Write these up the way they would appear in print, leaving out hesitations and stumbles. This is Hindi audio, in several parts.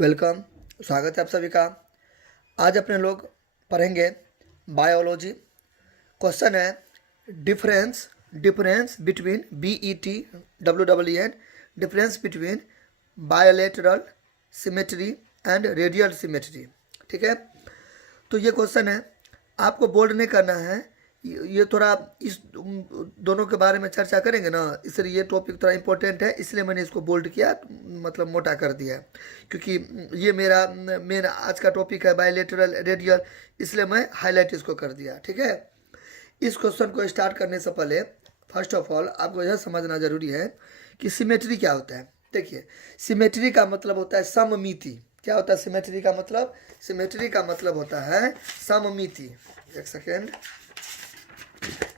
वेलकम। स्वागत है आप सभी का। आज अपने लोग पढ़ेंगे बायोलॉजी। क्वेश्चन है difference difference between BET difference between bilateral symmetry and radial symmetry. ठीक है, तो ये क्वेश्चन है, आपको बोल्ड नहीं करना है। ये थोड़ा इस दोनों के बारे में चर्चा करेंगे ना, इसलिए ये टॉपिक थोड़ा इम्पोर्टेंट है, इसलिए मैंने इसको बोल्ड किया, मतलब मोटा कर दिया है। क्योंकि ये मेरा मेन आज का टॉपिक है बायलेटरल रेडियल, इसलिए मैं हाईलाइट इसको कर दिया। ठीक है, इस क्वेश्चन को स्टार्ट करने से पहले फर्स्ट ऑफ ऑल आपको यह समझना जरूरी है कि सिमेट्री क्या होता है। देखिए, सिमेट्री का मतलब होता है सममिति। क्या होता है सिमेट्री का मतलब? सिमेट्री का मतलब होता है सममिति। एक सेकेंड,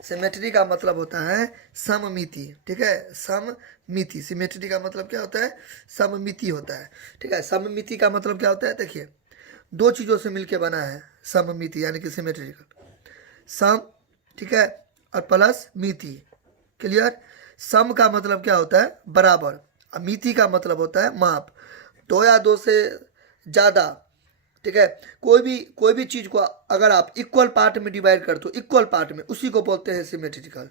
सिमेट्री का मतलब होता है सममिति। ठीक है, सममिति, सिमेट्री का मतलब क्या होता है? सममिति होता है। ठीक है, सममिति का मतलब क्या होता है? देखिए, दो चीज़ों से मिलके बना है सममिति, यानी कि सिमेट्रिकल। सम, ठीक है, और प्लस मिति। क्लियर? सम का मतलब क्या होता है? बराबर। और मिति का मतलब होता है माप। दो या दो से ज़्यादा, ठीक है, कोई भी चीज़ को अगर आप इक्वल पार्ट में डिवाइड करते हो, इक्वल पार्ट में, उसी को बोलते हैं सिमेट्रिकल।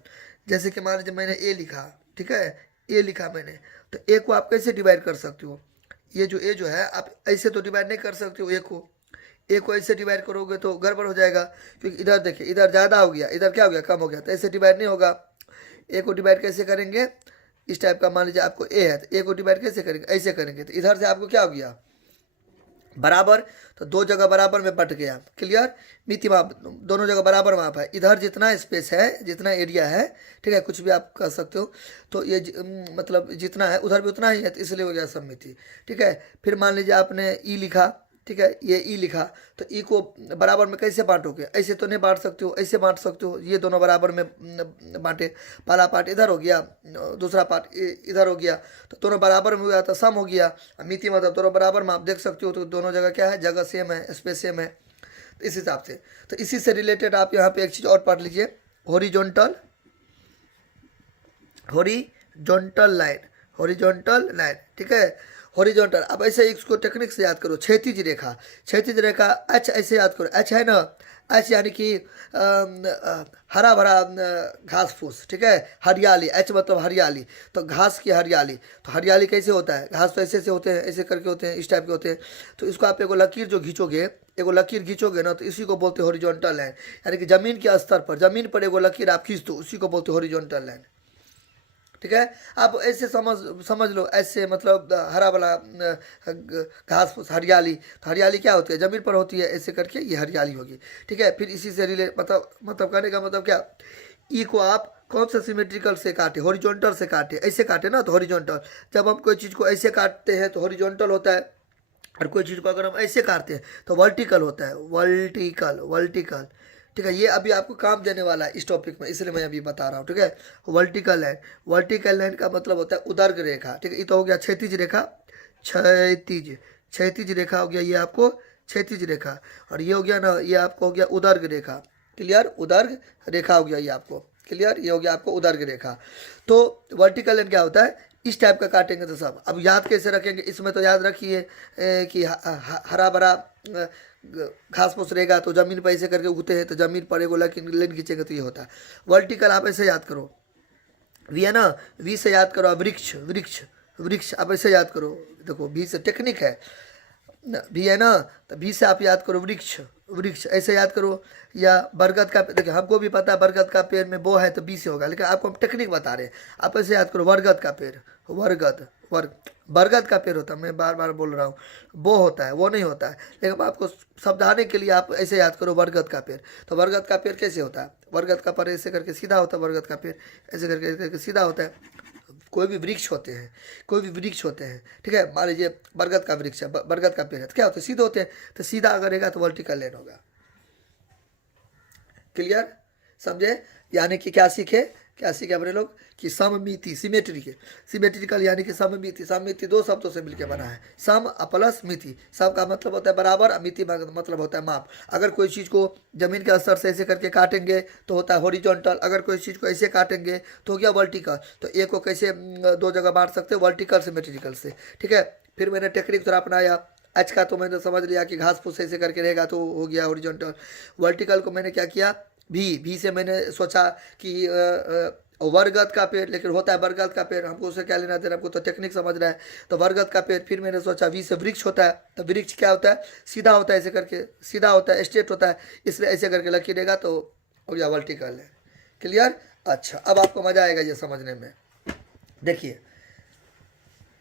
जैसे कि मान लीजिए मैंने ए लिखा, ठीक है, ए लिखा मैंने, तो ए को आप कैसे डिवाइड कर सकते हो? ये जो है आप ऐसे तो डिवाइड नहीं कर सकते हो। ए को ऐसे डिवाइड करोगे तो गड़बड़ हो जाएगा, क्योंकि इधर देखिए, इधर ज़्यादा हो गया, इधर क्या हो गया? कम हो गया, तो ऐसे डिवाइड नहीं होगा। ए को डिवाइड कैसे करेंगे? इस टाइप का, मान लीजिए आपको ए है, तो ए को डिवाइड कैसे करेंगे? ऐसे करेंगे, तो इधर से आपको क्या हो गया? बराबर। तो दो जगह बराबर में बट गया। क्लियर? मिति माप, दोनों जगह बराबर माप है। इधर जितना स्पेस है, जितना एरिया है, ठीक है, कुछ भी आप कर सकते हो, तो ये मतलब जितना है उधर भी उतना ही है, तो इसलिए हो गया सममिति। ठीक है, फिर मान लीजिए आपने ई लिखा, ठीक है, ये ई लिखा, तो ई को बराबर में कैसे बांटोगे? ऐसे तो नहीं बांट सकते हो, ऐसे बांट सकते हो। ये दोनों बराबर में बांटे, पहला पार्ट इधर हो गया, दूसरा पार्ट इधर हो गया, तो दोनों बराबर में हुआ तो सम हो गया। मिति मतलब दोनों बराबर में, आप देख सकते हो, तो दोनों जगह क्या है? जगह सेम है, स्पेस सेम है। तो इस हिसाब से, तो इसी से रिलेटेड आप यहाँ पे एक चीज़ और पढ़ लीजिए, horizontal horizontal line, horizontal line. ठीक है, हॉरिजॉन्टल, अब ऐसे इसको टेक्निक से याद करो। क्षैतिज रेखा, क्षैतिज रेखा एच, ऐसे याद करो। एच है ना, एच यानी कि हरा भरा घास फूस, ठीक है, हरियाली। एच मतलब हरियाली, तो घास की हरियाली। तो हरियाली कैसे होता है? घास तो ऐसे से होते हैं, ऐसे करके होते हैं, इस टाइप के होते हैं। तो इसको आप एगो लकीर जो खींचोगे, एगो लकीर खींचोगे ना, तो इसी को बोलते हैं हॉरिजॉन्टल लाइन। यानी कि जमीन के स्तर पर, जमीन पर एगो लकीर आप खींच दो, उसी को बोलते हैं हॉरिजॉन्टल लाइन। ठीक है, आप ऐसे समझ लो, ऐसे मतलब हरा भरा घास फूस हरियाली। तो हरियाली क्या होती है? जमीन पर होती है, ऐसे करके ये हरियाली होगी। ठीक है, फिर इसी से रिलेट, मतलब कहने का मतलब क्या? ई को आप कौन सा सिमेट्रिकल से काटे? हॉरिजॉन्टल से काटे, ऐसे काटे ना, तो हॉरिजॉन्टल। जब हम कोई चीज़ को ऐसे काटते हैं तो हॉरिजॉन्टल होता है, और कोई चीज़ को अगर हम ऐसे काटते हैं तो वर्टिकल होता है, वर्टिकल वर्टिकल। ठीक है, ये अभी आपको काम देने वाला है इस टॉपिक में, इसलिए मैं अभी बता रहा हूँ। ठीक है, वर्टिकल लाइन, वर्टिकल लाइन का मतलब होता है उदर्ग रेखा। ठीक है, ये तो हो गया क्षैतिज रेखा, क्षैतिज क्षैतिज रेखा हो गया ये आपको, क्षैतिज रेखा। और ये हो गया ना, ये आपको हो गया उदर्ग रेखा। क्लियर? उदर्ग रेखा हो गया ये आपको। क्लियर? ये हो गया आपको उदर्ग रेखा। तो वर्टिकल लाइन क्या होता है? इस टाइप का काटेंगे तो सब। अब याद कैसे रखेंगे? इसमें तो याद रखिए कि हरा भरा घास फूस रहेगा, तो जमीन पर ऐसे करके उगते हैं, तो जमीन पर एगो लाइन खींचेंगे तो ये होता है वर्टिकल। आप ऐसे याद करो, वी है ना, वी से याद करो। वृक्ष, वृक्ष वृक्ष आप ऐसे याद करो। देखो, भी से टेक्निक है, भी है ना, तो भी से आप याद करो वृक्ष, वृक्ष ऐसे याद करो। या बरगद का, देखिए हमको भी पता है बरगद का पेड़ में बो है तो बी से होगा, लेकिन आपको हम टेक्निक बता रहे हैं। आप ऐसे याद करो, बरगद का पेड़, बरगद, बरगद का पेड़ होता है, मैं बार बार बोल रहा हूँ, बो होता है, वो नहीं होता है, लेकिन आपको समझाने के लिए आप ऐसे याद करो बरगद का पेड़। तो बरगद का पेड़ कैसे होता है? बरगद का पेड़ ऐसे करके सीधा होता है, बरगद का पेड़ ऐसे करके सीधा होता है। कोई भी वृक्ष होते हैं, कोई भी वृक्ष होते हैं, ठीक है, मान लीजिए बरगद का वृक्ष है, बरगद का पेड़ है, तो क्या होता है? सीधे होते हैं, तो सीधा अगर रहेगा तो वर्टिकल लाइन होगा। क्लियर? समझे? यानी कि क्या सीखे, क्या सीखे अपने लोग? कि सममिति, सिमेट्रिकल यानी कि सममिति। सममिति दो शब्दों से मिलकर बना है, सम प्लस मिति। सम का मतलब होता है बराबर, मिति मतलब होता है माप। अगर कोई चीज़ को जमीन के स्तर से ऐसे करके काटेंगे तो होता है हॉरिजॉन्टल, अगर कोई चीज़ को ऐसे काटेंगे तो हो गया वर्टिकल। तो एक को कैसे दो जगह बांट सकते हैं? वर्टिकल सिमेट्रिकल से। ठीक है, फिर मैंने टेक्निक थोड़ा अपनाया, एच का तो मैंने समझ लिया कि घास फूस ऐसे करके रहेगा तो हो गया हॉरिजॉन्टल। वर्टिकल को मैंने क्या किया, भी से मैंने सोचा कि वर्गत का पेड़, लेकिन होता है बरगद का पेड़, हमको उसे क्या लेना देना, हमको तो टेक्निक समझना है। तो वर्गत का पेड़, फिर मैंने सोचा वी से वृक्ष होता है, तो वृक्ष क्या होता है, सीधा होता है, ऐसे करके सीधा होता है, स्ट्रेट होता है, इसलिए ऐसे करके लकीरेगा तो हो गया वर्टिकल है। क्लियर? अच्छा, अब आपको मजा आएगा ये समझने में। देखिए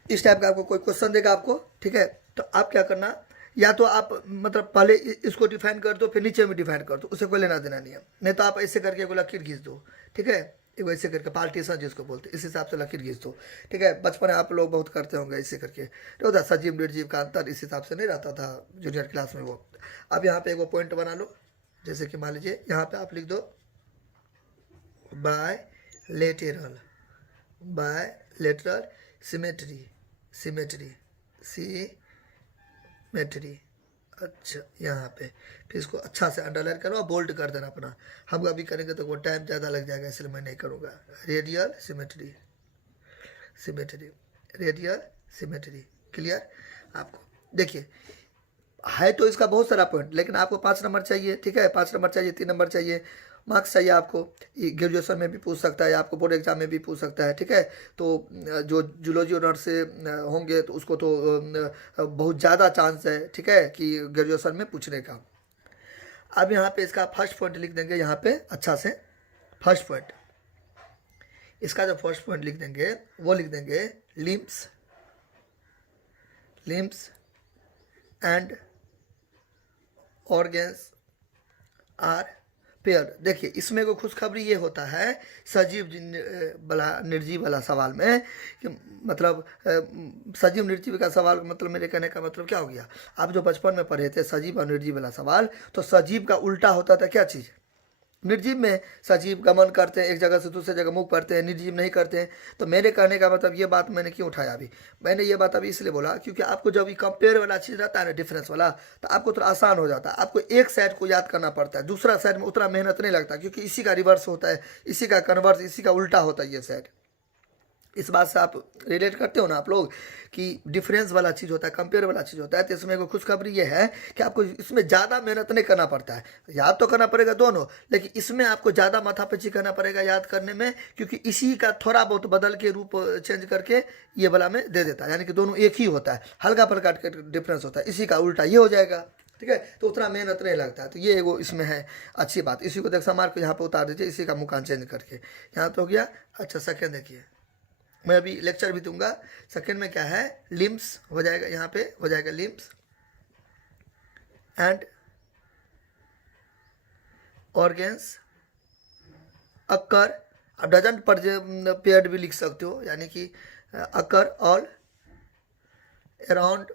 इस टाइप का आपको कोई क्वेश्चन देगा आपको, ठीक है, तो आप क्या करना, या तो आप मतलब पहले इसको डिफाइन कर दो, फिर नीचे में डिफाइन कर दो, उसे कोई लेना देना नहीं है। नहीं तो आप ऐसे करके कोई लकीर खींच दो, ठीक है, एक ऐसे करके पार्टीशन जिसको बोलते हैं, इस हिसाब से लकीर खींच दो, ठीक है। बचपन में आप लोग बहुत करते होंगे ऐसे करके, तो होता सजीव निर्जीव का अंतर इस हिसाब से नहीं रहता था जूनियर क्लास में वो। अब यहाँ पे एक वो पॉइंट बना लो, जैसे कि मान लीजिए यहाँ पे आप लिख दो bilateral, bilateral symmetry, symmetry, symmetry. अच्छा यहाँ पे फिर इसको अच्छा से अंडरलाइन करो और बोल्ड कर देना अपना। हम अभी करेंगे तो वो टाइम ज़्यादा लग जाएगा, इसलिए मैं नहीं करूँगा। Radial symmetry, symmetry, radial symmetry. Clear? आपको देखिए है तो इसका बहुत सारा पॉइंट, लेकिन आपको 5 नंबर चाहिए, ठीक है, 5 नंबर चाहिए, 3 नंबर चाहिए, मार्क्स चाहिए आपको। ये ग्रेजुएशन में भी पूछ सकता है, आपको बोर्ड एग्जाम में भी पूछ सकता है, ठीक है। तो जो जूलॉजी ऑनर्स से होंगे तो उसको तो बहुत ज़्यादा चांस है, ठीक है, कि ग्रेजुएशन में पूछने का। अब यहाँ पे इसका फर्स्ट पॉइंट लिख देंगे, यहाँ पे अच्छा से फर्स्ट पॉइंट, इसका जो फर्स्ट पॉइंट लिख देंगे वो लिख देंगे limbs, limbs and organs are pair. देखिए इसमें को खुशखबरी ये होता है सजीव वाला निर्जीव वाला सवाल में कि मतलब सजीव निर्जीव का सवाल, मतलब मेरे कहने का मतलब क्या हो गया, आप जो बचपन में पढ़े थे सजीव और निर्जीव वाला सवाल, तो सजीव का उल्टा होता था क्या चीज़, निर्जीव में सजीव गमन करते हैं, एक जगह से दूसरी जगह मूव करते हैं, निर्जीव नहीं करते हैं। तो मेरे कहने का मतलब ये बात मैंने क्यों उठाया अभी, मैंने ये बात अभी इसलिए बोला क्योंकि आपको जब ये कंपेयर वाला चीज़ रहता है ना, डिफरेंस वाला, तो आपको थोड़ा आसान हो जाता है। आपको एक साइड को याद करना पड़ता है, दूसरा साइड में उतना मेहनत नहीं लगता, क्योंकि इसी का रिवर्स होता है, इसी का कन्वर्स, इसी का उल्टा होता है ये साइड। इस बात से आप रिलेट करते हो ना आप लोग कि डिफरेंस वाला चीज़ होता है, कंपेयर वाला चीज़ होता है। तो इसमें खुशखबरी ये है कि आपको इसमें ज़्यादा मेहनत नहीं करना पड़ता है, याद तो करना पड़ेगा दोनों, लेकिन इसमें आपको ज़्यादा माथापच्ची करना पड़ेगा याद करने में, क्योंकि इसी का थोड़ा बहुत बदल के रूप चेंज करके ये वाला में दे देता है, यानी कि दोनों एक ही होता है, हल्का फुल्का डिफरेंस होता है, इसी का उल्टा ये हो जाएगा, ठीक है। तो उतना मेहनत नहीं लगता है, तो ये वो इसमें है अच्छी बात। इसी को देख समार को यहाँ पर उतार दीजिए, इसी का मुकान चेंज करके, यहाँ तो हो गया। अच्छा सेकेंड देखिए, मैं अभी लेक्चर भी दूंगा, सेकेंड में क्या है, लिम्स हो जाएगा, यहाँ पे हो जाएगा लिम्स एंड ऑर्गन्स अकर, अब डजंट पेयर्ड भी लिख सकते हो, यानी कि occur all around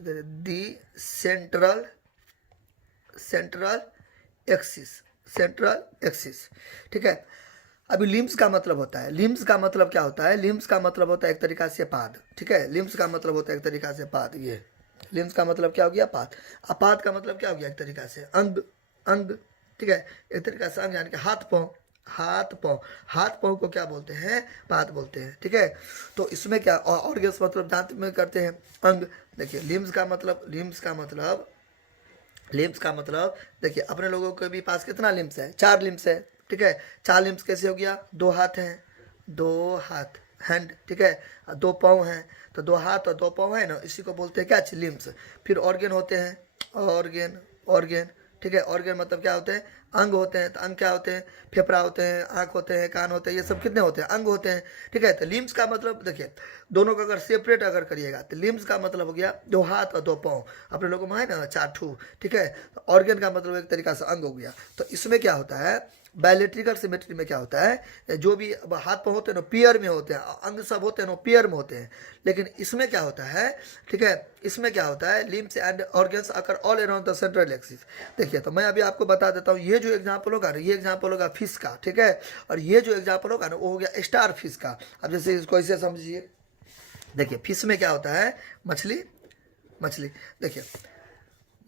the central, central axis, central axis, ठीक है। अभी लिम्स का मतलब होता है, लिम्स का मतलब क्या होता है, लिम्स का मतलब होता है एक तरीका से पाद, ठीक है, लिम्स का मतलब होता है एक तरीका से पाद। ये लिम्स का मतलब क्या हो गया, पाद। अपाद का मतलब क्या हो गया, एक तरीका से अंग, अंग, ठीक है, एक तरीका से अंग, यानी कि हाथ पाँव, हाथ पाँव, हाथ पाँव को क्या बोलते हैं, पाद बोलते हैं, ठीक है। तो इसमें क्या ऑर्गन्स मतलब दांत में करते हैं अंग। देखिए लिम्स का मतलब, लिम्स का मतलब, लिम्स का मतलब देखिए अपने लोगों के भी पास कितना लिम्स है, 4 लिम्स है, ठीक है। 4 लिम्स कैसे हो गया, 2 हाथ हैं, 2 हाथ हैंड, ठीक है, 2 पाँव हैं, तो 2 हाथ और 2 पाँव है ना, इसी को बोलते हैं क्या, लिम्स। फिर ऑर्गन होते हैं, ऑर्गन, ऑर्गन, ठीक है, ऑर्गन मतलब क्या होते हैं, अंग होते हैं। तो अंग क्या होते हैं, फेफड़ा होते हैं, आँख होते हैं, कान होते हैं, ये सब कितने होते हैं, अंग होते हैं, ठीक है। तो लिम्स का मतलब देखिए दोनों का अगर सेपरेट अगर करिएगा तो लिम्स का मतलब हो गया 2 हाथ और 2 पाँव, अपने लोगों में है ना 4 ठू, ठीक है। तो ऑर्गन का मतलब एक तरीका से अंग हो गया। तो इसमें क्या होता है, बायलेट्रिकल सिमेट्री में क्या होता है, जो भी हाथ पाँव होते हैं ना पेयर में होते हैं, अंग सब होते हैं ना पेयर में होते हैं। लेकिन इसमें क्या होता है, ठीक है, इसमें क्या होता है, लिम्स एंड ऑर्गन्स आकर all around the central axis. देखिए तो मैं अभी आपको बता देता हूँ, ये जो एग्जाम्पल होगा ना, ये एग्जाम्पल होगा फिश का, ठीक है, और ये जो एग्जाम्पल होगा ना वो हो गया स्टार फिश का। अब जैसे इसको ऐसे समझिए, देखिए फिश में क्या होता है, मछली, मछली, देखिए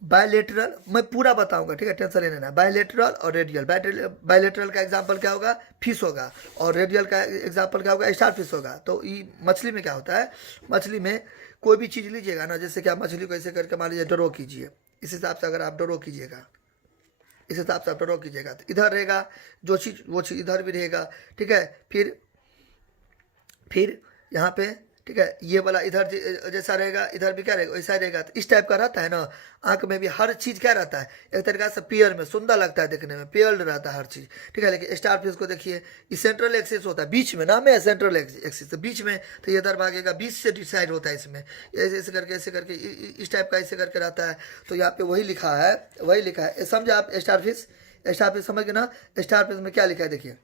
बायलेटरल मैं पूरा बताऊंगा, ठीक है, टेंशन नहीं लेना। बायलेटरल और रेडियल, बायलेटरल का एग्जांपल क्या होगा, फिश होगा, और रेडियल का एग्जांपल क्या होगा, स्टार फिश होगा। तो ये मछली में क्या होता है, मछली में कोई भी चीज़ लीजिएगा ना, जैसे कि आप मछली को ऐसे करके मान लीजिए ड्रॉ कीजिए, इस हिसाब से अगर आप ड्रॉ कीजिएगा, इस हिसाब से आप ड्रॉ कीजिएगा तो इधर रहेगा जो चीज़, वो चीज़ इधर भी रहेगा, ठीक है। फिर यहाँ पे, ठीक है, ये वाला इधर जैसा रहेगा, इधर भी क्या रहेगा वैसा रहेगा। तो इस टाइप का रहता है ना। आंख में भी हर चीज़ क्या रहता है, एक तरीका से पेयर में सुंदर लगता है देखने में, पेयर्ड रहता है हर चीज़, ठीक है। लेकिन स्टार फिश को देखिए, ये सेंट्रल एक्सिस होता है, बीच में नाम है सेंट्रल एक्सिस, तो बीच में, तो ये इधर भागेगा, बीच से डिसाइड होता है इसमें, ऐसे करके इस टाइप का ऐसे करके रहता है। तो यहाँ पे वही लिखा है, समझे आप। स्टार फिश समझ गए ना। स्टार फिश में क्या लिखा है देखिए,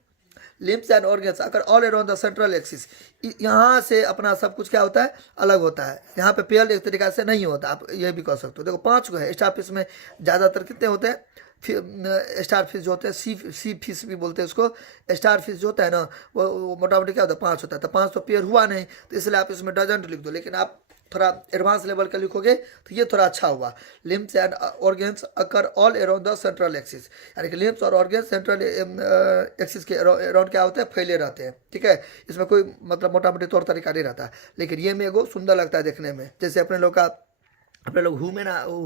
लिम्स एंड ऑर्गन्स अगर all around the central axis, यहाँ से अपना सब कुछ क्या होता है, अलग होता है। यहाँ पे पेयर एक तरीका से नहीं होता, आप ये भी कह सकते हो। देखो 5 को है स्टार फिश में, ज़्यादातर कितने होते हैं, स्टार फिश जो होते हैं, सी फिश भी बोलते हैं उसको। स्टार फिश जो होता है ना, वो मोटा मोटी क्या होता है, 5 होता है। तो 5 तो पेयर हुआ नहीं, तो इसलिए आप इसमें डजंट लिख दो। लेकिन आप थोड़ा एडवांस लेवल का लिखोगे तो ये थोड़ा अच्छा हुआ। Limbs and organs occur all around the central axis, यानी कि लिम्स और ऑर्गन्स सेंट्रल एक्सिस के अराउंड क्या होते हैं, फैले रहते हैं, ठीक है। इसमें कोई मतलब मोटा मोटी तौर तरीका नहीं रहता। लेकिन ये मेरे को सुंदर लगता है देखने में। जैसे अपने लोग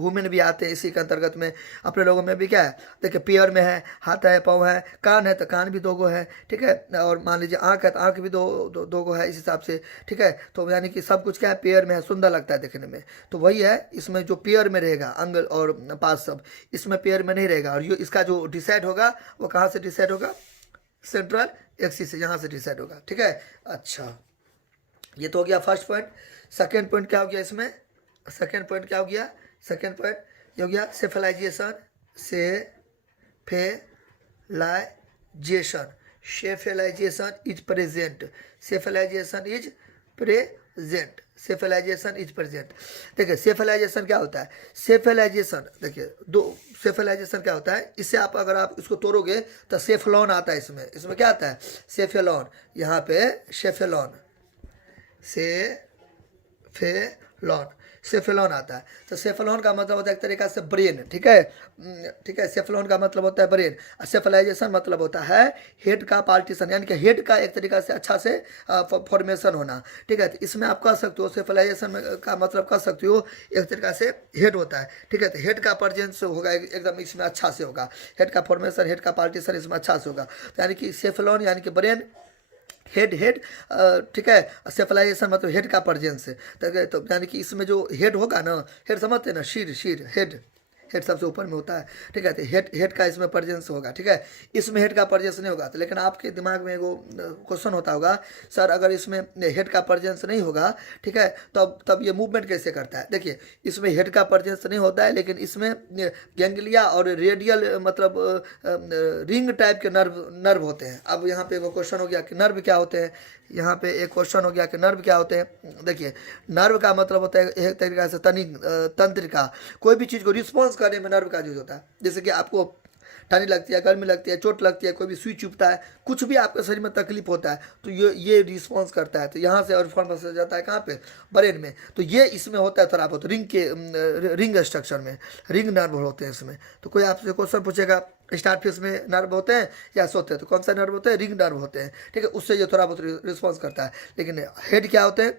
हुमेन भी आते हैं इसी के अंतर्गत में। अपने लोगों में भी क्या है, देखिए पेयर में है, हाथ है, पाँव है, कान है तो कान भी 2 गो है, ठीक है। और मान लीजिए आँख है तो आँख भी दो गो है, इस हिसाब से, ठीक है। तो यानी कि सब कुछ क्या है, पेयर में है, सुंदर लगता है देखने में। तो वही है, इसमें जो पेयर में रहेगा अंग और पास सब, इसमें पेयर में नहीं रहेगा। और ये इसका जो डिसाइड होगा वो कहाँ से डिसाइड होगा, सेंट्रल एक्सिस से, यहाँ से डिसाइड होगा, ठीक है। अच्छा, ये तो हो गया फर्स्ट पॉइंट। सेकेंड पॉइंट क्या हो गया इसमें, सेकेंड पॉइंट क्या हो गया, सेकेंड पॉइंट ये हो गया सेफेलाइजेशन, सेफेलाइजेशन इज प्रेजेंट, सेफेलाइजेशन इज प्रेजेंट। देखिए सेफेलाइजेशन क्या होता है, सेफेलाइजेशन देखिए सेफेलाइजेशन क्या होता है, इससे आप अगर आप इसको तोड़ोगे तो सेफलॉन आता है इसमें क्या आता है, सेफेलॉन। यहाँ पे सेफेलॉन आता है। तो सेफेलॉन का मतलब होता है एक तरीका से ब्रेन, ठीक है, सेफेलॉन का मतलब होता है ब्रेन। सेफेलाइजेशन मतलब होता है हेड का पार्टीशन, यानी कि हेड का एक तरीका से अच्छा से फॉर्मेशन होना, ठीक है। तो इसमें आप कह सकते हो सेफेलाइजेशन का मतलब कह सकते हो एक तरीका से हेड होता है, ठीक है। तो हेड का प्रेजेंस होगा एकदम इसमें अच्छा से होगा, हेड का फॉर्मेशन, हेड का पार्टीशन इसमें अच्छा से होगा। तो यानी कि सेफेलॉन यानी कि ब्रेन, हेड, ठीक है। सेफलाइजेशन मतलब हेड का प्रेजेंस है। तो यानी कि इसमें जो हेड होगा ना, हेड समझते हैं ना, शीर हेड सबसे ऊपर में होता है, ठीक है। तो हेड का इसमें प्रेजेंस होगा, ठीक है। इसमें हेड का प्रेजेंस नहीं होगा। तो लेकिन आपके दिमाग में वो क्वेश्चन होता होगा, सर अगर इसमें हेड का प्रेजेंस नहीं होगा, ठीक है, तब ये मूवमेंट कैसे करता है। देखिए इसमें हेड का प्रेजेंस नहीं होता है, लेकिन इसमें गैंग्लिया और रेडियल मतलब रिंग टाइप के नर्व होते हैं। अब यहाँ पे वो क्वेश्चन हो गया कि नर्व क्या होते हैं, यहाँ पे एक क्वेश्चन हो गया कि नर्व क्या होते हैं। देखिए नर्व का मतलब होता है एक तरीका से तंत्रिका, कोई भी चीज़ को रिस्पॉन्स करने में नर्व का यूज होता है। जैसे कि आपको ठंडी लगती है, गर्मी लगती है, चोट लगती है, कोई भी सुई चुभता है, कुछ भी आपके शरीर में तकलीफ होता है, तो ये रिस्पॉन्स करता है। तो यहाँ से और फॉर्म हो जाता है कहाँ पे, ब्रेन में। तो ये इसमें होता है थोड़ा बहुत रिंग स्ट्रक्चर में, रिंग नर्व होते हैं इसमें। तो कोई आपसे क्वेश्चन पूछेगा स्टार फिश में नर्व होते हैं या सोते हैं, तो कौन सा नर्व होते हैं, रिंग नर्व होते हैं, ठीक है। उससे ये थोड़ा बहुत रिस्पॉन्स करता है। लेकिन हेड क्या होते हैं,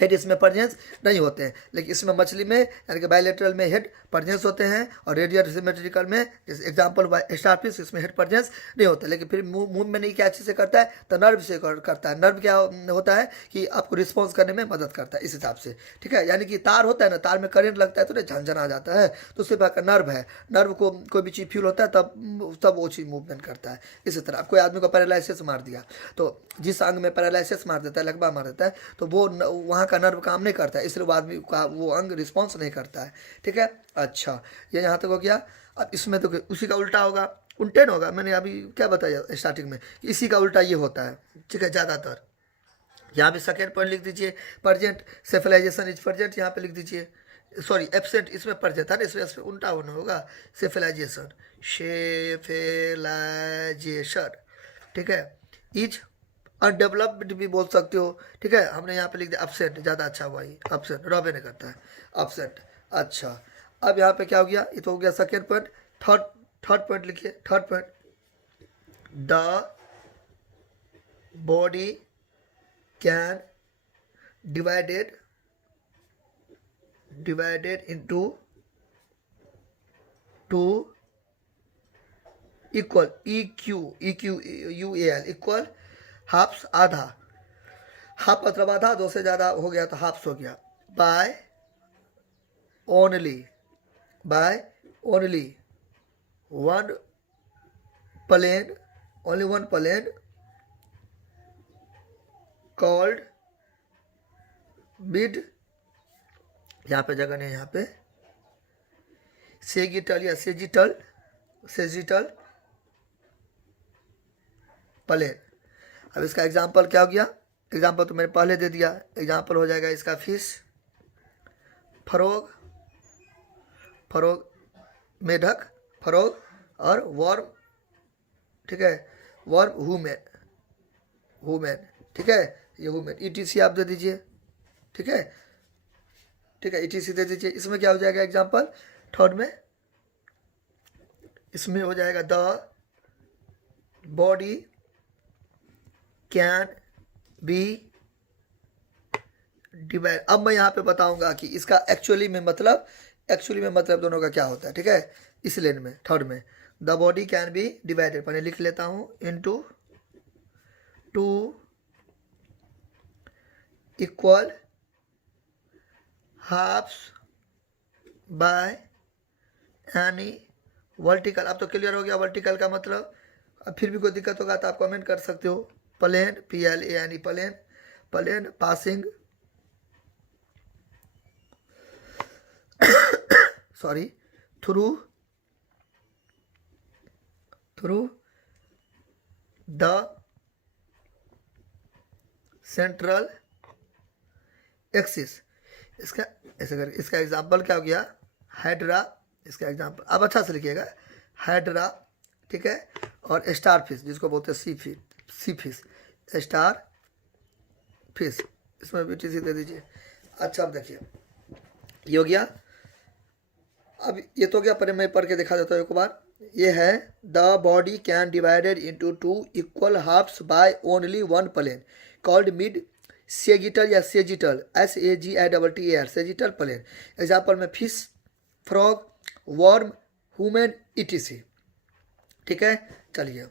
हेड इसमें प्रेजेंस नहीं होते हैं। लेकिन इसमें मछली में यानी कि बायलेटरल में हेड प्रेजेंस होते हैं, और रेडियल सिमेट्रिकल में जैसे एग्जांपल स्टार फिश, इसमें हेड प्रेजेंस नहीं होता। लेकिन फिर मुंह में नहीं क्या अच्छे से करता है, तो नर्व से करता है। नर्व क्या होता है कि आपको रिस्पॉन्स करने में मदद करता है, इस हिसाब से, ठीक है। यानी कि तार होता है ना, तार में करंट लगता है तो ना झंझन आ जाता है, तो उससे नर्व है, नर्व को कोई भी चीज़ फील होता है तब वो चीज़ मूवमेंट करता है। इसी तरह अब कोई आदमी को पैरालिसिस मार दिया, तो जिस अंग में पैरालिसिस मार देता है, लकवा मार देता है, तो वो वहाँ का नर्व काम नहीं करता है, इसलिए वो आदमी का वो अंग रिस्पॉन्स नहीं करता है, ठीक है। अच्छा ये यहाँ तक हो गया। अब इसमें तो उसी का उल्टा होगा, उल्टे ना होगा, मैंने अभी क्या बताया स्टार्टिंग में, इसी का उल्टा ये होता है, ठीक है। ज़्यादातर यहाँ पे सेकेंड पॉइंट लिख दीजिए, प्रेजेंट, सेफेलाइजेशन इज प्रेजेंट, यहाँ पे लिख दीजिए, सॉरी एब्सेंट, इसमें प्रेजेंट था ना, इसमें उल्टा होना होगा, सेफेलाइजेशन, ठीक है। इज अनडेवलप्ड भी बोल सकते हो, ठीक है। हमने यहाँ पे लिख दिया अपसेंट, ज़्यादा अच्छा हुआ, ये अपसेंट रॉबे नहीं करता है, अपसेंट। अच्छा अब यहाँ पे क्या हो गया, ये तो हो गया सेकेंड पॉइंट। थर्ड पॉइंट लिखिए, third point, the body can divided into two equal EQUAL equal halves, आधा। हाफ मतलब आधा, दो से ज़्यादा हो गया तो हाफ्स हो गया। By only one plane, only one plane called mid, यहाँ पे जगह नहीं है, यहाँ पे सेजिटल या सेजिटल प्लेन। अब इसका एग्जाम्पल क्या हो गया, एग्जाम्पल तो मैंने पहले दे दिया। एग्जाम्पल हो जाएगा इसका फिश, फरोग मेढक, फरोग, और वर्म, ठीक है, वर्म हुमेन, ठीक है, ये हुमेन, ETC आप दे दीजिए, ठीक है, ETC दे दीजिए। इसमें क्या हो जाएगा एग्जाम्पल थर्ड में, इसमें हो जाएगा the body can B divide. अब मैं यहाँ पे बताऊंगा कि इसका एक्चुअली में मतलब दोनों का क्या होता है, ठीक है। इस लेन में थर्ड में the body can be divided, मैंने लिख लेता हूँ, into two equal halves by any vertical. अब तो क्लियर हो गया वर्टिकल का मतलब। अब फिर भी कोई दिक्कत होगा तो आप कमेंट कर सकते हो। Plane, PLANE, plane passing sorry through the central axis. इसका ऐसे करके इसका एग्जाम्पल क्या हो गया, हाइड्रा। इसका एग्जाम्पल अब अच्छा से लिखिएगा, हाइड्रा, ठीक है, और स्टार फिश जिसको बोलते हैं सी फिश, स्टार फिश, इसमें भी TC दे दीजिए। अच्छा अब देखिए ये हो गया। अब ये तो क्या, पर मैं पढ़ के दिखा देता हूँ एक बार। ये है the body can divided into two equal halves by only one plane called mid sagittal या sagittal, SAGITTAR, sagittal plane. Example में fish, frog, worm, human, ETC, ठीक है। चलिए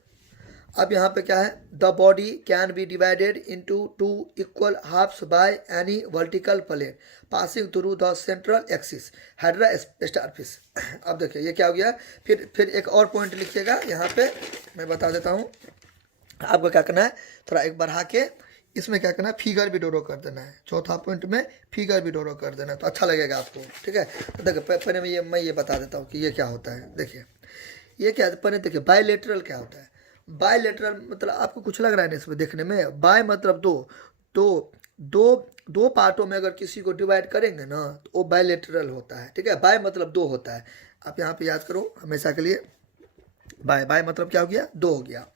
अब यहाँ पे क्या है, the body can be divided into two equal halves by any vertical plane passing through the central axis, hydra star fish. अब देखिए ये क्या हो गया। फिर एक और पॉइंट लिखिएगा यहाँ पे, मैं बता देता हूँ आपको क्या करना है। थोड़ा एक बढ़ा के इसमें क्या करना है, फिगर भी ड्रॉ कर देना है। चौथा पॉइंट में फिगर भी ड्रॉ कर देना है तो अच्छा लगेगा आपको, ठीक है। तो देखिए पहले मैं ये बता देता हूँ कि ये क्या होता है। देखिए ये क्या, पहले देखिए बायलेटरल क्या होता है। बायलेटरल मतलब आपको कुछ लग रहा है ना इसमें देखने में, बाय मतलब दो पार्टों में अगर किसी को डिवाइड करेंगे ना तो वो बायलेटरल होता है, ठीक है। बाय मतलब दो होता है। आप यहाँ पे याद करो हमेशा के लिए, बाय मतलब क्या हो गया, दो हो गया।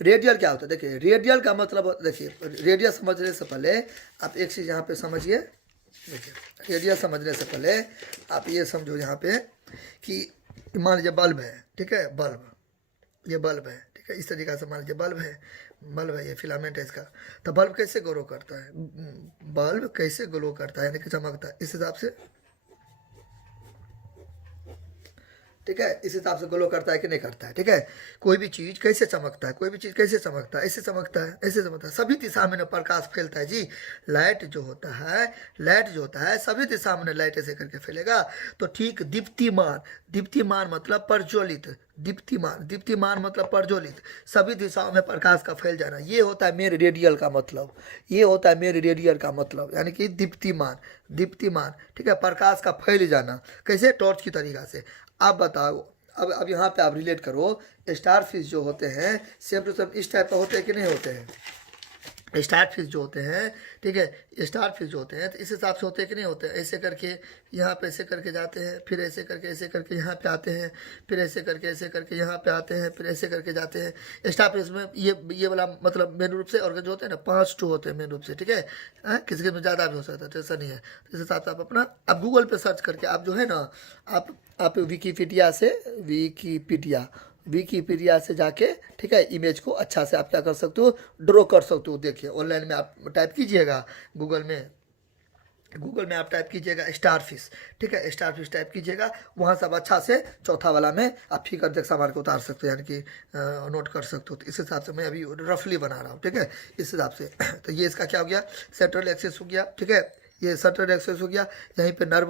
रेडियल क्या होता है, देखिए रेडियल का मतलब, देखिए रेडियल समझने से पहले आप एक चीज़ यहाँ पे समझिए। देखिए रेडियल समझने से पहले आप ये समझो यहाँ पे कि मान लीजिए बल्ब है, ठीक है, ये बल्ब है, ठीक है। इस तरीक़ा से मान लीजिए बल्ब है, ये फिलामेंट है इसका। तो बल्ब कैसे ग्लो करता है, बल्ब कैसे ग्लो करता है यानी कि चमकता है, इस हिसाब से, ठीक है। इस हिसाब से ग्लो करता है कि नहीं करता है, ठीक है। कोई भी चीज़ कैसे चमकता है, ऐसे चमकता है, ऐसे चमकता है। सभी दिशा में प्रकाश फैलता है जी। लाइट जो होता है सभी दिशा में लाइट ऐसे करके फैलेगा। तो ठीक दीप्तिमान मतलब प्रज्वलित, दीप्तिमान मतलब प्रज्वलित, सभी दिशाओं में प्रकाश का फैल जाना, ये होता है मेरे रेडियल का मतलब, यानी कि दीप्तिमान, ठीक है, प्रकाश का फैल जाना। कैसे, टॉर्च की तरीका से। आप बताओ, अब यहाँ पे आप रिलेट करो, स्टार फिश जो होते हैं सेम टू सेम इस टाइप का होते हैं कि नहीं होते हैं, स्टार फिश जो होते हैं, ठीक है, स्टार फिश जो होते हैं तो इस हिसाब से होते हैं कि नहीं होते, ऐसे करके यहाँ पे ऐसे करके जाते हैं, फिर ऐसे करके यहाँ पे आते हैं, फिर ऐसे करके यहाँ पे आते हैं, फिर ऐसे करके जाते हैं। स्टार फिश में ये वाला मतलब मेन रूप से और जो होते हैं ना 5 टू होते हैं मेन रूप से, ठीक है। किसी के में ज़्यादा भी हो सकता है, तो ऐसा नहीं है। तो इस हिसाब से आप अपना आप गूगल पे सर्च करके आप जो है ना, आप विकीपीडिया से जाके, ठीक है, इमेज को अच्छा से आप क्या कर सकते हो, ड्रॉ कर सकते हो। देखिए ऑनलाइन में आप टाइप कीजिएगा, गूगल में आप टाइप कीजिएगा स्टार फिश, ठीक है, स्टार फिश टाइप कीजिएगा, वहाँ से आप अच्छा से चौथा वाला में आप फिगर देख सामान को उतार सकते हो, यानी कि नोट कर सकते हो। तो इस हिसाब से मैं अभी रफली बना रहा हूँ, ठीक है, इस हिसाब से। तो ये इसका क्या हो गया, सेंट्रल एक्सिस हो गया, ठीक है, ये सेंट्रल एक्सिस हो गया। यहीं पे नर्व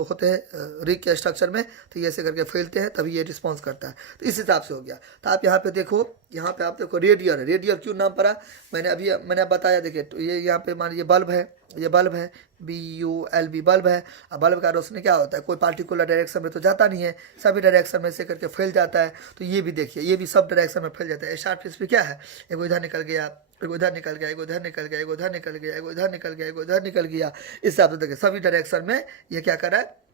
होते हैं रिग के स्ट्रक्चर में, तो ये ऐसे करके फैलते हैं तभी ये रिस्पॉन्स करता है। तो इस हिसाब से हो गया। तो आप यहाँ पे देखो, यहाँ पे आप देखो रेडियर क्यों नाम पड़ा, मैंने बताया। देखिए तो ये यहाँ पे मान लीजिए बल्ब है, ये बल्ब है, BULB बल्ब है। अब बल्ब का रोशनी क्या होता है, कोई पार्टिकुलर डायरेक्शन में तो जाता नहीं है, सभी डायरेक्शन में से करके फैल जाता है। तो ये भी देखिए, ये भी सब डायरेक्शन में फैल जाता है। स्टार फिश भी क्या है, एगो इधर निकल गया, एगो इधर निकल गया, एगो इधर निकल गया, एगो इधर निकल गया, एगो इधर निकल गया, एगो इधर निकल गया। इस हिसाब से देखिए सभी डायरेक्शन में ये क्या कर रहा है,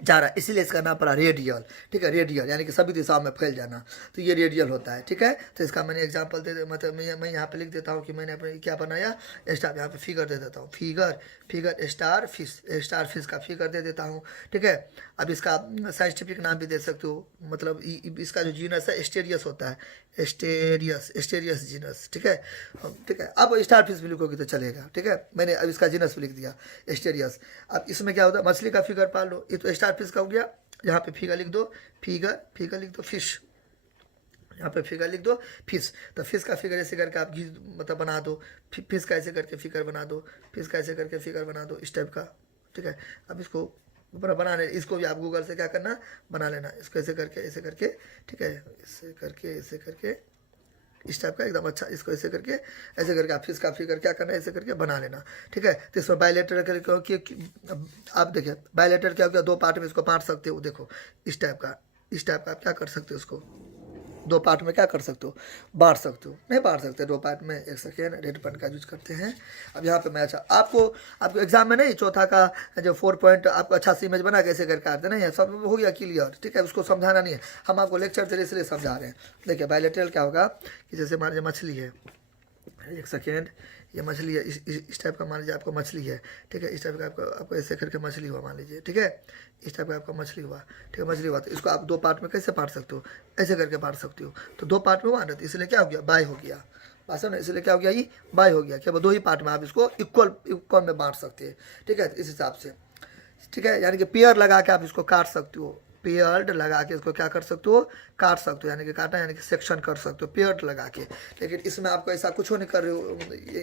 जा रहा है, इसीलिए इसका नाम पड़ा रेडियल, ठीक है, रेडियल यानी कि सभी दिशाओं में फैल जाना। तो ये रेडियल होता है, ठीक है। तो इसका मैंने एग्जांपल मतलब मैं यहाँ पे लिख देता हूँ कि मैंने अपने क्या बनाया, स्टार, यहाँ पे फिगर दे देता हूँ, फिगर स्टार फिश का फिगर दे देता हूँ, ठीक है। अब इसका साइंटिफिक नाम भी दे सकते हो, मतलब इसका जो जीनस है एस्टेरियस होता है, एस्टेरियस जीनस, ठीक है, ठीक है। अब स्टार फिश भी लिखोगे तो चलेगा, ठीक है। मैंने अब इसका जीनस भी लिख दिया एस्टेरियस। अब इसमें क्या होता है, मछली का फिगर पाल लो, ये तो स्टार फिश का हो गया। यहाँ पे फिगर लिख दो, फिगर लिख दो फिश, यहाँ पे फिगर लिख दो फिश। तो फिश का फिगर ऐसे करके आप घी मतलब बना दो, फिश का ऐसे करके फिगर बना दो, फिश का ऐसे करके फिगर बना दो, इस टाइप का, ठीक है। अब इसको बनाने, इसको भी आप गूगल से क्या करना, बना लेना, इसको ऐसे करके, ठीक है, ऐसे करके इस टाइप का एकदम अच्छा, इसको ऐसे करके आप फिश का फिगर क्या करना है, ऐसे करके बना लेना, ठीक है। तो इसमें बायलेटर करके आप देखिए बायलेटर क्या हो गया, 2 पार्ट में इसको बांट सकते हो। देखो इस टाइप का आप क्या कर सकते हो, इसको 2 पार्ट में क्या कर सकते हो, बांट सकते हो। नहीं बांट सकते 2 पार्ट में, एक सेकेंड, रेड पेन का यूज करते हैं। अब यहाँ पे मैं अच्छा आपको एग्जाम में नहीं, चौथा का जो 4 पॉइंट आपको अच्छा सी इमेज बना कैसे करके आते नहीं है, सब हो गया क्लियर, ठीक है। उसको समझाना नहीं है, हम आपको लेक्चर दे इसलिए समझा रहे हैं। देखिए बायलैटरल क्या होगा कि जैसे मान लीजिए मछली है, एक सेकेंड, ये मछली है, इस टाइप का मान लीजिए आपको मछली है, ठीक है, इस टाइप का आपको ऐसे करके मछली हुआ मान लीजिए, ठीक है, इस टाइप का आपका मछली हुआ, ठीक है, मछली हुआ। तो इसको आप 2 पार्ट में कैसे बांट सकते हो, ऐसे करके बांट सकते हो। तो 2 पार्ट में बांट रहे, इसलिए क्या हो गया, बाय हो गया, बात ना, इसलिए क्या हो गया, ये बाय हो गया, क्या 2 ही पार्ट में आप इसको इक्वल में बांट सकते हैं, ठीक है। इस हिसाब से, ठीक है, यानी कि पेयर लगा के आप इसको काट सकते हो, पेयर्ड लगा के इसको क्या कर सकते हो, काट सकते हो, यानी कि काटना यानी कि सेक्शन कर सकते हो पेयर्ड लगा के। लेकिन इसमें आपको ऐसा कुछ नहीं कर रहे हो,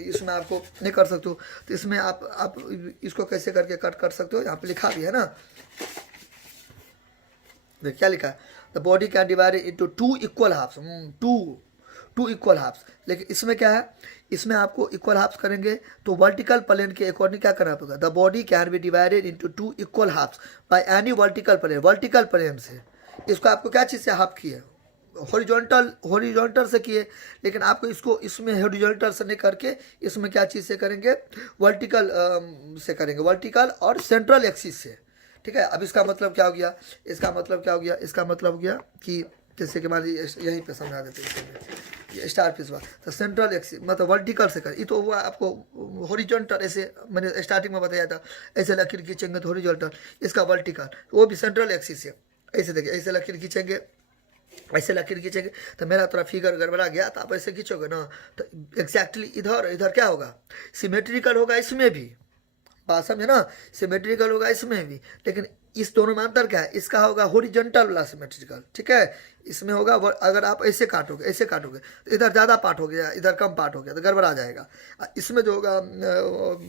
इसमें आपको नहीं कर सकते हो। तो इसमें आप इसको कैसे करके कट कर सकते हो, यहाँ पे लिखा भी है ना, देख क्या लिखा है, the body can divide into 2 equal halves, two equal halves. लेकिन इसमें क्या है, इसमें आपको इक्वल हाफ्स करेंगे तो वर्टिकल प्लेन के अकॉर्डिंग क्या करना पड़ेगा, the body can be divided into 2 equal halves by any vertical plane से। इसको आपको क्या चीज़ से हाफ किए, हॉरिजॉन्टल से किए, लेकिन आपको इसको इसमें हॉरिजॉन्टल से नहीं करके इसमें क्या चीज़ से करेंगे, वर्टिकल से करेंगे, वर्टिकल और सेंट्रल एक्सिस से, ठीक है। अब इसका मतलब क्या हो गया, इसका मतलब हो गया कि जैसे कि मान लीजिए यहीं पे समझा देते हैं, ये स्टार फिश हुआ तो सेंट्रल एक्सिस मतलब वर्टिकल से कर, ये तो हुआ आपको हॉरिजॉन्टल, ऐसे मैंने स्टार्टिंग में बताया था, ऐसे लकीर खींचेंगे तो हॉरिजॉन्टल, इसका वर्टिकल, वो भी सेंट्रल एक्सिस से। ऐसे देखिए ऐसे लकीर खींचेंगे, ऐसे लकीर खींचेंगे तो मेरा थोड़ा फिगर गड़बड़ा गया, तो आप ऐसे खींचोगे ना तो एग्जैक्टली इधर क्या होगा, सिमेट्रिकल होगा इसमें भी, बात समझे ना, सिमेट्रिकल होगा इसमें भी। लेकिन इस दोनों में अंतर क्या है, इसका होगा हॉरिजॉन्टल वाला सिमेट्रिकल, ठीक है, इसमें होगा अगर आप ऐसे काटोगे तो इधर ज़्यादा पार्ट हो गया, इधर कम पार्ट हो गया तो गड़बड़ा जाएगा। इसमें जो होगा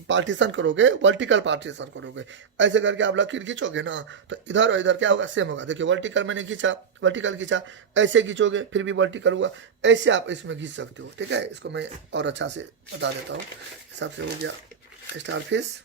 पार्टीशन करोगे, वर्टिकल पार्टीशन करोगे, ऐसे करके आप लकीर खींचोगे ना तो इधर और इधर क्या होगा, सेम होगा। देखिए वर्टिकल मैंने वर्टिकल खींचा, ऐसे खींचोगे फिर भी वर्टिकल हुआ, ऐसे आप इसमें खींच सकते हो, ठीक है। इसको मैं और अच्छा से बता देता हूँ, हिसाब से हो गया स्टार फिश।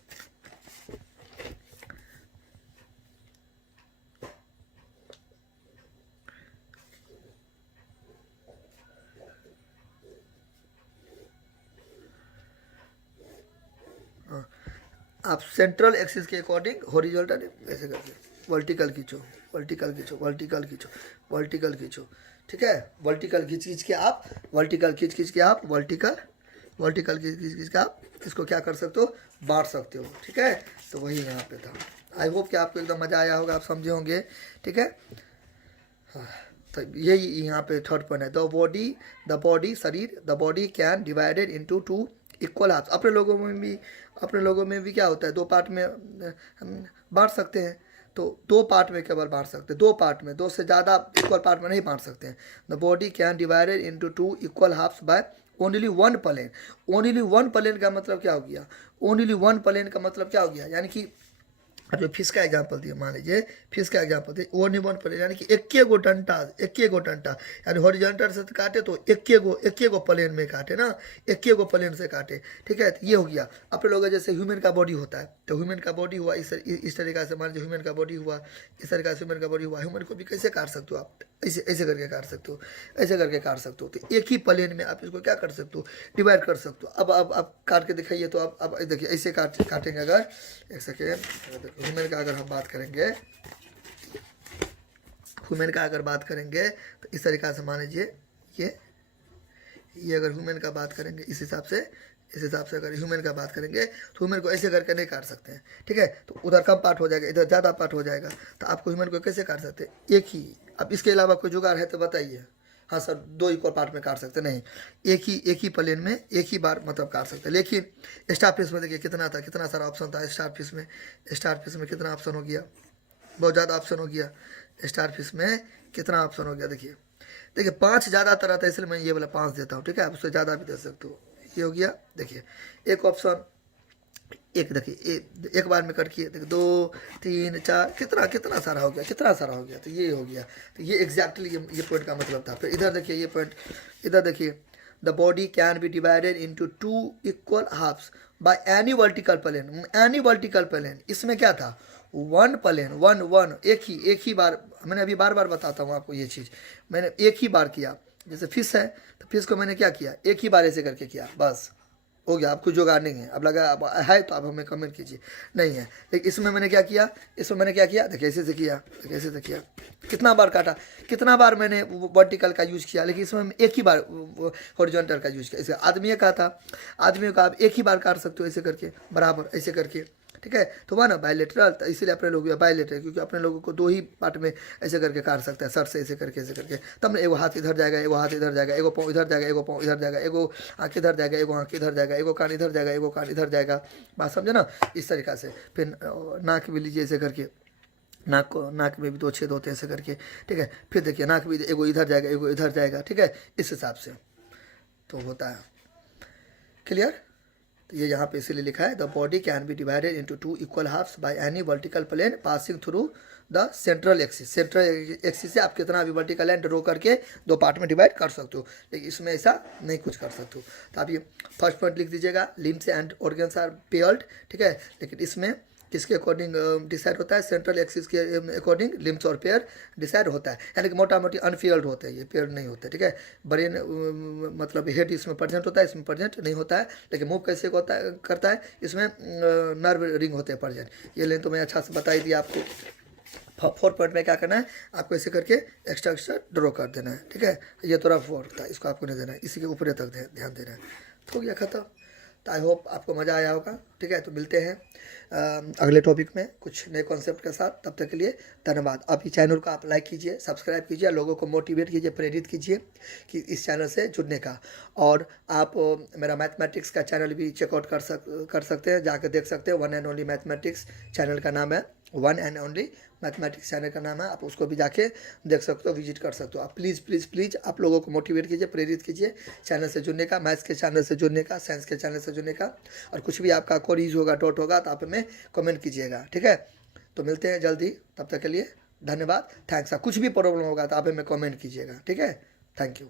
आप सेंट्रल एक्सिस के अकॉर्डिंग हॉरिजॉन्टल ऐसे करके वर्टिकल खींचो, वर्टिकल खींचो, वर्टिकल खींचो, वर्टिकल खींचो, ठीक है। वर्टिकल खींच के आप वर्टिकल खींच के आप वर्टिकल खींच के आप इसको क्या कर सकते हो, बांट सकते हो, ठीक है। तो वही यहाँ पे था। आई होप कि आपको एकदम मज़ा आया होगा, आप समझे होंगे, ठीक है। हाँ, तो यही यहाँ पे थर्ड पॉइंट है। द बॉडी शरीर, the body can divided into 2 equal half. अपने लोगों में भी क्या होता है, 2 पार्ट में हम बांट सकते हैं। तो 2 पार्ट में केवल बांट सकते हैं, 2 पार्ट में, 2 से ज़्यादा इक्वल पार्ट में नहीं बांट सकते हैं। The body can divided into 2 equal halves by only 1 plane. Only 1 plane का मतलब क्या हो गया, ओनली 1 प्लेन का मतलब क्या हो गया, यानी कि जो फिश का एग्जाम्पल दिया, मान लीजिए फिश का एग्जाम्पल दिए, ओनली 1 प्लेन, यानी कि एक गो डंटा, यानी हॉरिजॉन्टल से काटे तो एक गो प्लेन में काटे ना, एक गो प्लेन से काटे, ठीक है। तो ये हो गया। अपने लोग जैसे ह्यूमन का बॉडी होता है, तो ह्यूमन का बॉडी हुआ इस तरीका से, मान लीजिए ह्यूमन का बॉडी हुआ इस तरीका से, ह्यूमन का बॉडी हुआ, ह्यूमन को भी कैसे काट सकते हो आप, ऐसे करके काट सकते हो, ऐसे करके काट सकते हो। तो एक ही प्लेन में आप इसको क्या कर सकते हो, डिवाइड कर सकते हो। अब आप काट के दिखाइए, तो अब देखिए ऐसे काटेंगे अगर, एक सेकेंड, ह्यूमन का अगर हम बात करेंगे, ह्यूमन का अगर बात करेंगे तो इस तरीका से मान लीजिए ये अगर ह्यूमन का बात करेंगे इस हिसाब से अगर ह्यूमन का बात करेंगे तो ह्यूमन को ऐसे करके नहीं काट सकते हैं, ठीक है। तो उधर कम पार्ट हो जाएगा, इधर ज़्यादा पार्ट हो जाएगा। तो आपको ह्यूमन को कैसे काट सकते हैं, एक ही। अब इसके अलावा कोई जुगाड़ है तो बताइए। हाँ सर, 2 इक्वल पार्ट में काट सकते नहीं, एक ही प्लेन में एक ही बार मतलब काट सकते। लेकिन स्टार फिश में देखिए कितना सारा ऑप्शन था। स्टार फिश में कितना ऑप्शन हो गया, बहुत ज़्यादा ऑप्शन हो गया। स्टार फिश में कितना ऑप्शन हो गया, देखिए 5 ज़्यादा तरह था, इसलिए मैं ये वाला 5 देता हूँ, ठीक है। आप उससे ज़्यादा भी दे सकते हो। ये हो गया, देखिए एक ऑप्शन, एक देखिए एक बार में कट किए, देखिए 2 3 4 कितना सारा हो गया, तो ये हो गया। तो ये एग्जैक्टली ये पॉइंट का मतलब था। फिर इधर देखिए ये पॉइंट, इधर देखिए the body can be divided into 2 equal halves by any vertical plane. इसमें क्या था, 1 प्लेन, 1 एक ही बार। मैंने अभी बार बताता हूँ आपको ये चीज़, मैंने एक ही बार किया। जैसे फिश है तो फिश को मैंने क्या किया, एक ही बार ऐसे करके किया, बस हो गया। आपको जुगाड़ नहीं है, अब लगा अब है तो आप हमें कमेंट कीजिए, नहीं है। लेकिन इसमें मैंने क्या किया, देखिए ऐसे से किया, कितना बार काटा, कितना बार मैंने वर्टिकल का यूज़ किया, लेकिन इसमें एक ही बार हॉरिजॉन्टल का यूज़ किया। इसे आदमी का था, आदमी का आप एक ही बार काट सकते हो, ऐसे करके बराबर, ऐसे करके, ठीक है। तो वह ना बायलेटरल, तो इसीलिए अपने लोग बायलेटरल, क्योंकि अपने लोगों को 2 ही पार्ट में ऐसे करके काट सकते हैं, सर से ऐसे करके। तब ना एगो हाथ इधर जाएगा, एगो हाथ इधर जाएगा, एगो पाँव इधर जाएगा, एगो पाँव इधर जाएगा, एगो आँख इधर जाएगा, एगो आँख इधर जाएगा, एगो कान इधर जाएगा, एगो कान इधर जाएगा। बात समझे ना, इस तरीक़ा से। फिर नाक भी लीजिए ऐसे करके, नाक में भी 2 छेद होते हैं ऐसे करके, ठीक है। फिर देखिए नाक भी एगो इधर जाएगा, एगो इधर जाएगा, ठीक है। इस हिसाब से तो होता है, क्लियर। तो ये यहाँ पे इसीलिए लिखा है, the body can be divided into 2 equal halves by any vertical plane passing through the central axis. से आप कितना भी वर्टिकल लाइन ड्रॉ करके 2 पार्ट में डिवाइड कर सकते हो, लेकिन इसमें ऐसा नहीं कुछ कर सकते हो। तो आप ये फर्स्ट पॉइंट लिख दीजिएगा, limbs and organs are paired, ठीक है। लेकिन इसमें किसके अकॉर्डिंग डिसाइड होता है, सेंट्रल एक्सिस के अकॉर्डिंग लिम्स और पेयर डिसाइड होता है, यानी कि मोटा मोटी अनफेयर्ड होते हैं, ये पेयर नहीं होते, ठीक है। ब्रेन मतलब हेड इसमें प्रेजेंट होता है, इसमें प्रेजेंट नहीं होता है। लेकिन मूव कैसे करता है, इसमें नर्व रिंग होते हैं प्रेजेंट। ये लेकिन तो मैं अच्छा से बता ही दिया आपको। 4 पॉइंट में क्या करना है, आपको ऐसे करके एक्स्ट्रा ड्रॉ कर देना है, ठीक है। ये थोड़ा 4 था, इसको आपको नहीं देना है, इसी के ऊपर तक ध्यान देना है। तो हो गया खत्म। तो आई होप आपको मज़ा आया होगा, ठीक है। तो मिलते हैं अगले टॉपिक में कुछ नए कॉन्सेप्ट के साथ। तब तक के लिए धन्यवाद। आप इस चैनल को आप लाइक कीजिए, सब्सक्राइब कीजिए, लोगों को मोटिवेट कीजिए, प्रेरित कीजिए कि इस चैनल से जुड़ने का। और आप मेरा मैथमेटिक्स का चैनल भी चेकआउट कर सकते हैं, जाकर देख सकते हैं। 1 एंड ओनली मैथमेटिक्स चैनल का नाम है, 1 एंड ओनली मैथमेटिक्स चैनल का नाम है। आप उसको भी जाके देख सकते हो, विजिट कर सकते हो। आप प्लीज़ आप लोगों को मोटिवेट कीजिए, प्रेरित कीजिए चैनल से जुड़ने का, मैथ्स के चैनल से जुड़ने का, साइंस के चैनल से जुड़ने का। और कुछ भी आपका क्वेरीज होगा, डाउट होगा, तो आप हमें कमेंट कीजिएगा, ठीक है। तो मिलते हैं जल्दी, तब तक के लिए धन्यवाद, थैंक्स। कुछ भी प्रॉब्लम होगा तो आप हमें कमेंट कीजिएगा, ठीक है। Thank you.